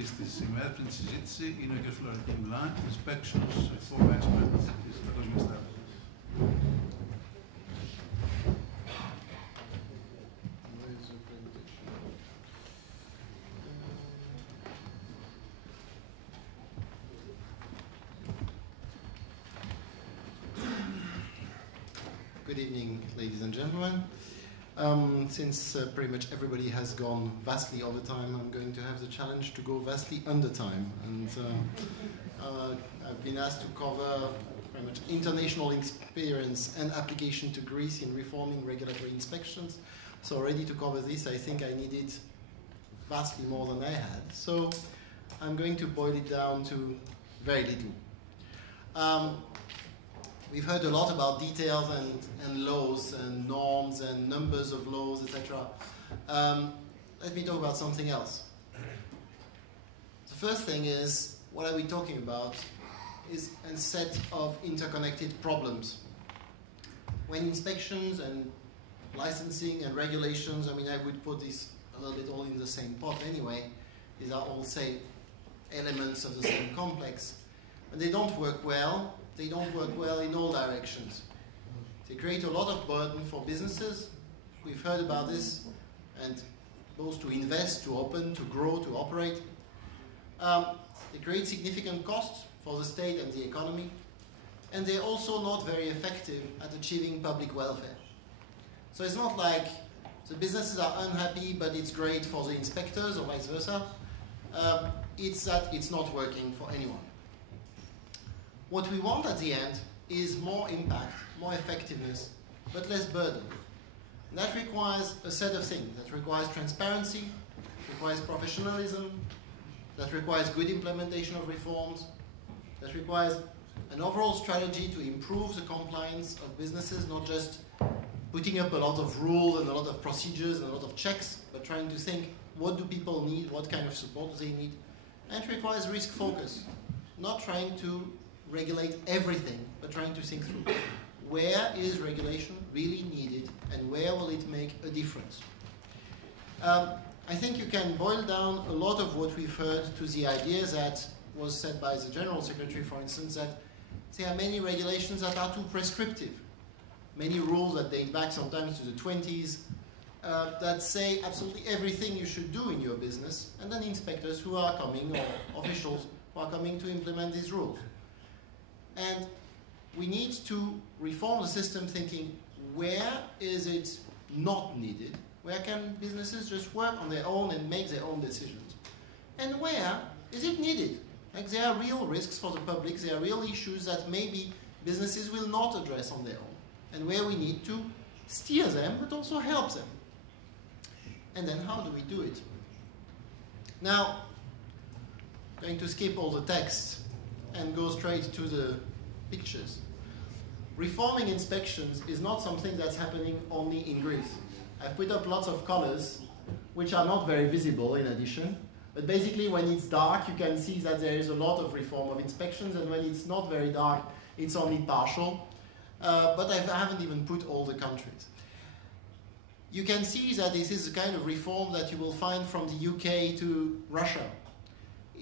ομιλητής της σήμερα, πριν τη συζήτηση, είναι ο κ. Florentin Blanc, Inspections for Experts της Παγκόσμιας Τράπεζας. Good evening, ladies and gentlemen. Since pretty much everybody has gone vastly over time, I'm going to have the challenge to go vastly under time. And I've been asked to cover pretty much international experience and application to Greece in reforming regulatory inspections. So ready to cover this, I think I needed vastly more than I had. So I'm going to boil it down to very little. We've heard a lot about details and laws and norms and numbers of laws, etc. Let me talk about something else. The first thing is, what are we talking about is a set of interconnected problems. When inspections and licensing and regulations, I mean, I would put this a little bit all in the same pot anyway. These are all, say, elements of the same complex. And they don't work well. They don't work well in all directions. They create a lot of burden for businesses. We've heard about this, and both to invest, to open, to grow, to operate. They create significant costs for the state and the economy, and they're also not very effective at achieving public welfare. So it's not like the businesses are unhappy, but it's great for the inspectors, or vice versa. It's that it's not working for anyone. What we want at the end is more impact, more effectiveness, but less burden. And that requires a set of things. That requires transparency, requires professionalism, that requires good implementation of reforms, that requires an overall strategy to improve the compliance of businesses, not just putting up a lot of rules and a lot of procedures and a lot of checks, but trying to think, what do people need, what kind of support do they need? And it requires risk focus, not trying to regulate everything, but trying to think through where is regulation really needed and where will it make a difference. I think you can boil down a lot of what we've heard to the idea that was said by the General Secretary, for instance, that there are many regulations that are too prescriptive. Many rules that date back sometimes to the 20s that say absolutely everything you should do in your business, and then inspectors who are coming, or officials who are coming to implement these rules. And we need to reform the system thinking, where is it not needed? Where can businesses just work on their own and make their own decisions? And where is it needed? Like, there are real risks for the public, there are real issues that maybe businesses will not address on their own, and where we need to steer them, but also help them. And then how do we do it? Now, I'm going to skip all the text and go straight to the pictures. Reforming inspections is not something that's happening only in Greece. I've put up lots of colors, which are not very visible in addition, but basically when it's dark, you can see that there is a lot of reform of inspections, and when it's not very dark, it's only partial, but I haven't even put all the countries. You can see that this is the kind of reform that you will find from the UK to Russia.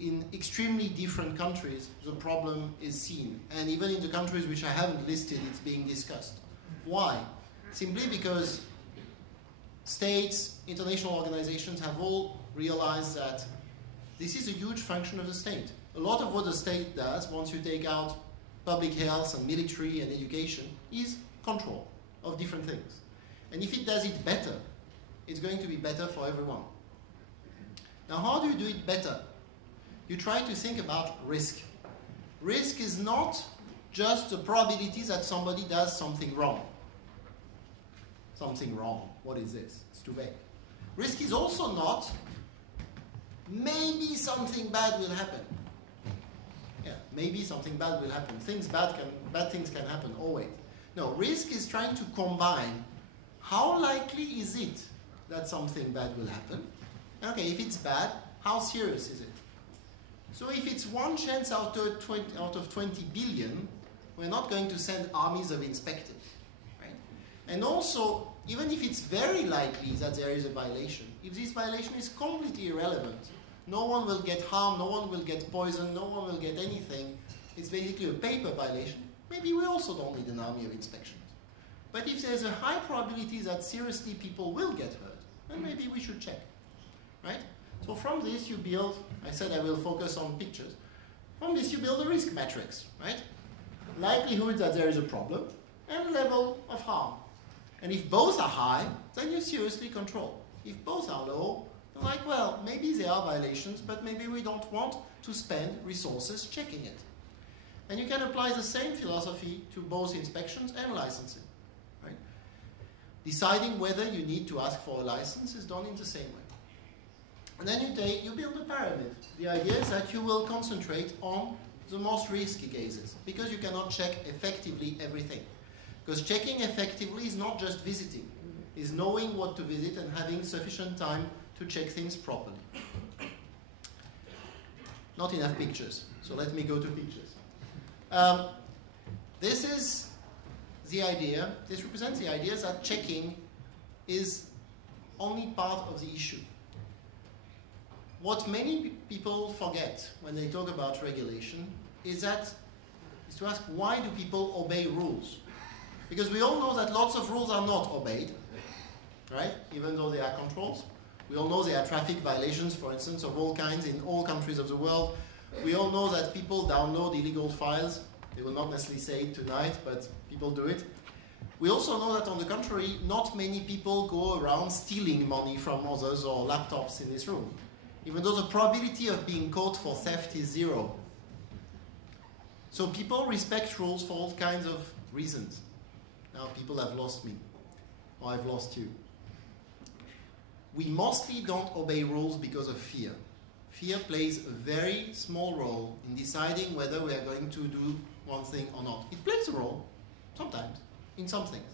In extremely different countries, the problem is seen. And even in the countries which I haven't listed, it's being discussed. Why? Simply because states, international organizations have all realized that this is a huge function of the state. A lot of what the state does, once you take out public health and military and education, is control of different things. And if it does it better, it's going to be better for everyone. Now, how do you do it better? You try to think about risk. Risk is not just the probability that somebody does something wrong. Something wrong. What is this? It's too vague. Risk is also not maybe something bad will happen. Yeah, maybe something bad will happen. Bad things can happen always. No, risk is trying to combine how likely is it that something bad will happen. Okay, if it's bad, how serious is it? So if it's one chance out of 20 billion, we're not going to send armies of inspectors, right? And also, even if it's very likely that there is a violation, if this violation is completely irrelevant no one will get harmed, no one will get poisoned, no one will get anything. It's basically a paper violation. Maybe we also don't need an army of inspections. But if there's a high probability that seriously people will get hurt, then maybe we should check, right? So from this you build, I said I will focus on pictures. From this you build a risk matrix, right? Likelihood that there is a problem and level of harm. And if both are high, then you seriously control. If both are low, you're like, well, maybe there are violations, but maybe we don't want to spend resources checking it. And you can apply the same philosophy to both inspections and licensing, right? Deciding whether you need to ask for a license is done in the same way. And then you build a pyramid. The idea is that you will concentrate on the most risky cases, because you cannot check effectively everything. Because checking effectively is not just visiting, it's knowing what to visit and having sufficient time to check things properly. Not enough pictures, so let me go to pictures. This is the idea, this represents the idea that checking is only part of the issue. What many people forget when they talk about regulation is to ask, why do people obey rules? Because we all know that lots of rules are not obeyed, right? Even though they are controls. We all know there are traffic violations, for instance, of all kinds in all countries of the world. We all know that people download illegal files. They will not necessarily say it tonight, but people do it. We also know that, on the contrary, not many people go around stealing money from others or laptops in this room, even though the probability of being caught for theft is 0. So people respect rules for all kinds of reasons. Now people have lost me, or I've lost you. We mostly don't obey rules because of fear. Fear plays a very small role in deciding whether we are going to do one thing or not. It plays a role, sometimes, in some things.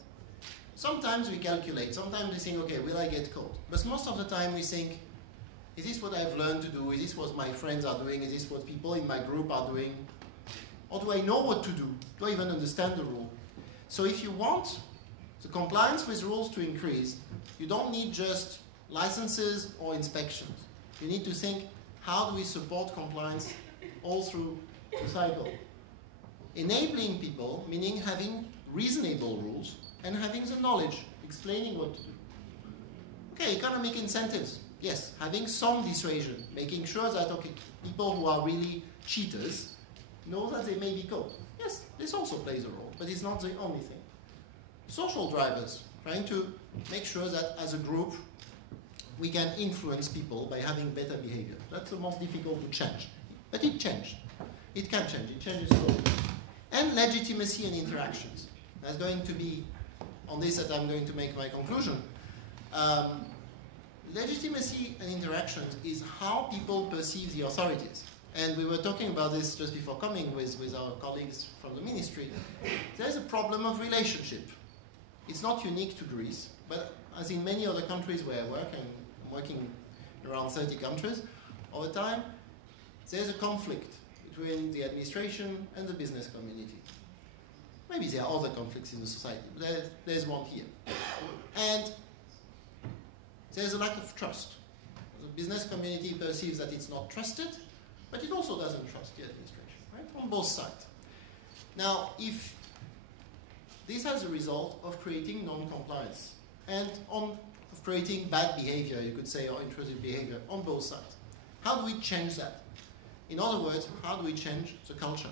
Sometimes we calculate, sometimes we think, okay, will I get caught? But most of the time we think, is this what I've learned to do? Is this what my friends are doing? Is this what people in my group are doing? Or do I know what to do? Do I even understand the rule? So if you want the compliance with rules to increase, you don't need just licenses or inspections. You need to think, how do we support compliance all through the cycle? Enabling people, meaning having reasonable rules and having the knowledge, explaining what to do. Okay, economic incentives. Yes, having some dissuasion, making sure that, okay, people who are really cheaters know that they may be caught. Yes, this also plays a role, but it's not the only thing. Social drivers, trying to make sure that as a group we can influence people by having better behavior. That's the most difficult to change. But it changed. It can change. It changes slowly. And legitimacy and interactions. That's going to be on this that I'm going to make my conclusion. Legitimacy and interactions is how people perceive the authorities. And we were talking about this just before coming with our colleagues from the ministry. There's a problem of relationship. It's not unique to Greece, but as in many other countries where I work, and I'm working around 30 countries all the time, there's a conflict between the administration and the business community. Maybe there are other conflicts in the society, but there's one here. And there's a lack of trust. The business community perceives that it's not trusted, but it also doesn't trust the administration, right? On both sides. Now, if this has a result of creating non-compliance and of creating bad behavior, you could say, or intrusive behavior on both sides. How do we change that? In other words, how do we change the culture?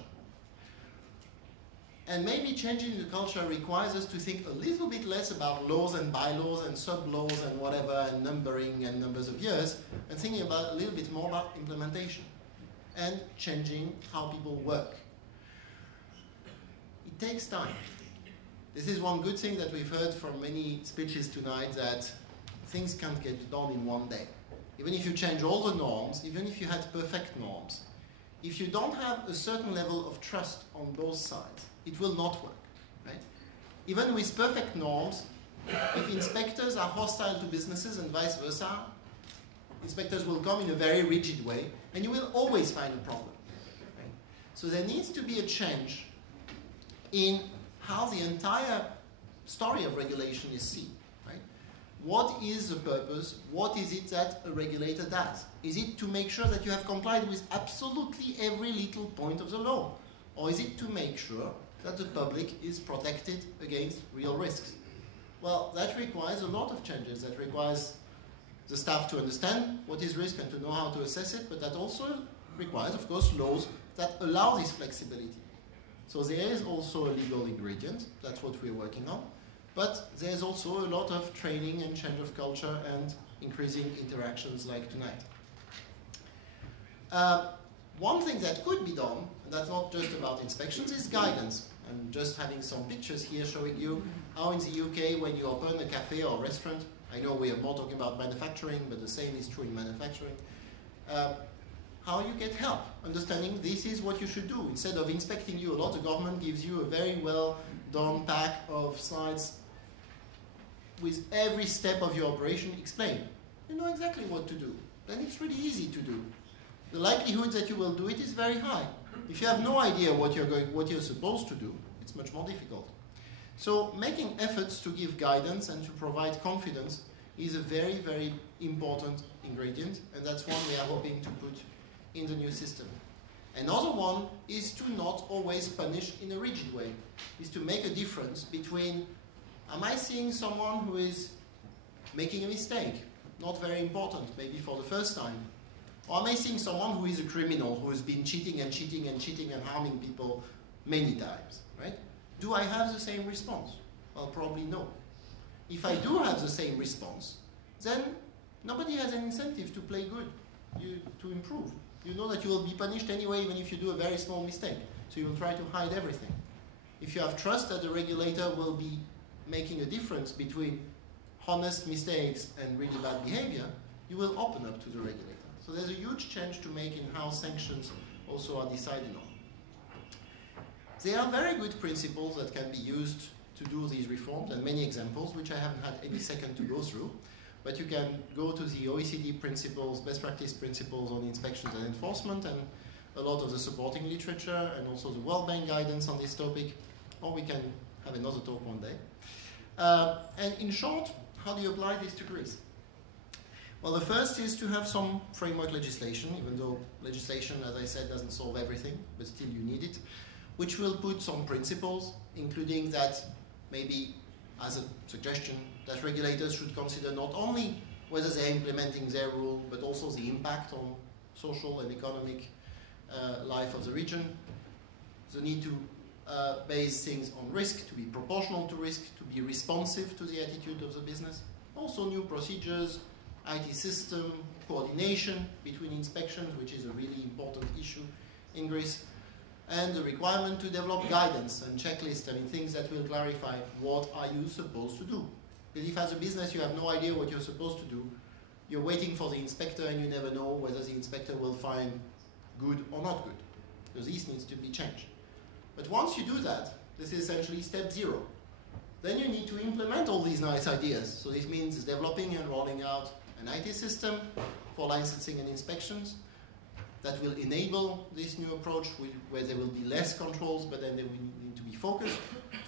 And maybe changing the culture requires us to think a little bit less about laws and bylaws and sub-laws and whatever, and numbering and numbers of years, and thinking about a little bit more about implementation and changing how people work. It takes time. This is one good thing that we've heard from many speeches tonight, that things can't get done in one day. Even if you change all the norms, even if you had perfect norms, if you don't have a certain level of trust on both sides, it will not work, right? Even with perfect norms, if inspectors are hostile to businesses and vice versa, inspectors will come in a very rigid way, and you will always find a problem. Right? So there needs to be a change in how the entire story of regulation is seen. Right? what is the purpose? What is it that a regulator does? Is it to make sure that you have complied with absolutely every little point of the law? Or is it to make sure that the public is protected against real risks? Well, that requires a lot of changes. That requires the staff to understand what is risk and to know how to assess it, but that also requires, of course, laws that allow this flexibility. So there is also a legal ingredient. That's what we're working on. But there's also a lot of training and change of culture and increasing interactions like tonight. One thing that could be done, and that's not just about inspections, is guidance. I'm just having some pictures here showing you how in the UK, when you open a cafe or restaurant, I know we are more talking about manufacturing, but the same is true in manufacturing, how you get help, understanding this is what you should do. Instead of inspecting you a lot, the government gives you a very well done pack of slides with every step of your operation explained. You know exactly what to do. Then it's really easy to do. The likelihood that you will do it is very high. If you have no idea what you're supposed to do, it's much more difficult. So making efforts to give guidance and to provide confidence is a very, very important ingredient, and that's one we are hoping to put in the new system. Another one is to not always punish in a rigid way, is to make a difference between, am I seeing someone who is making a mistake, not very important, maybe for the first time, or am I seeing someone who is a criminal, who has been cheating and cheating and cheating and harming people many times, right? Do I have the same response? Well, probably no. If I do have the same response, then nobody has an incentive to play good, to improve. You know that you will be punished anyway, even if you do a very small mistake. So you will try to hide everything. If you have trust that the regulator will be making a difference between honest mistakes and really bad behavior, you will open up to the regulator. So there's a huge change to make in how sanctions also are decided on. There are very good principles that can be used to do these reforms, and many examples, which I haven't had any second to go through. But you can go to the OECD principles, best practice principles on inspections and enforcement, and a lot of the supporting literature, and also the World Bank guidance on this topic, or we can have another talk one day. And in short, how do you apply this to Greece? Well, the first is to have some framework legislation, even though legislation, as I said, doesn't solve everything, but still you need it, which will put some principles, including that maybe as a suggestion that regulators should consider not only whether they're implementing their rule, but also the impact on social and economic life of the region. The need to base things on risk, to be proportional to risk, to be responsive to the attitude of the business. Also new procedures, IT system, coordination between inspections, which is a really important issue in Greece, and the requirement to develop guidance and checklists, I mean things that will clarify what are you supposed to do. Because if as a business you have no idea what you're supposed to do, you're waiting for the inspector and you never know whether the inspector will find good or not good. So this needs to be changed. But once you do that, this is essentially step 0. Then you need to implement all these nice ideas. So this means developing and rolling out an IT system for licensing and inspections that will enable this new approach where there will be less controls, but then they will need to be focused.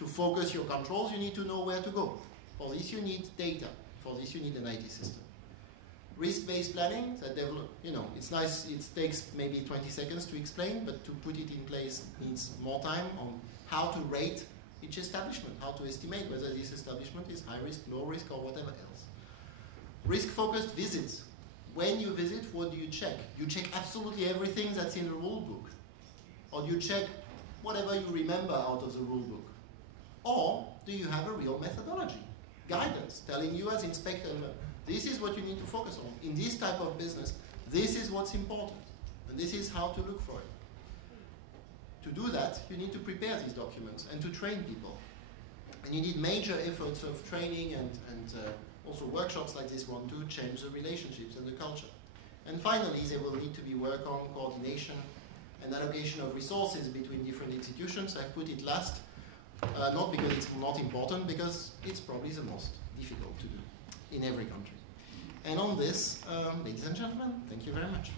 To focus your controls, you need to know where to go. For this, you need data. For this, you need an IT system. Risk-based planning, that it's nice, it takes maybe 20 seconds to explain, but to put it in place needs more time on how to rate each establishment, how to estimate whether this establishment is high risk, low risk, or whatever else. Risk-focused visits. When you visit, what do you check? You check absolutely everything that's in the rule book. Or do you check whatever you remember out of the rule book? Or do you have a real methodology? Guidance, telling you as inspector, this is what you need to focus on. In this type of business, this is what's important. And this is how to look for it. To do that, you need to prepare these documents and to train people. And you need major efforts of training and also workshops like this one to change the relationships and the culture. And finally, there will need to be work on coordination and allocation of resources between different institutions. I've put it last, not because it's not important, because it's probably the most difficult to do in every country. And on this, ladies and gentlemen, thank you very much.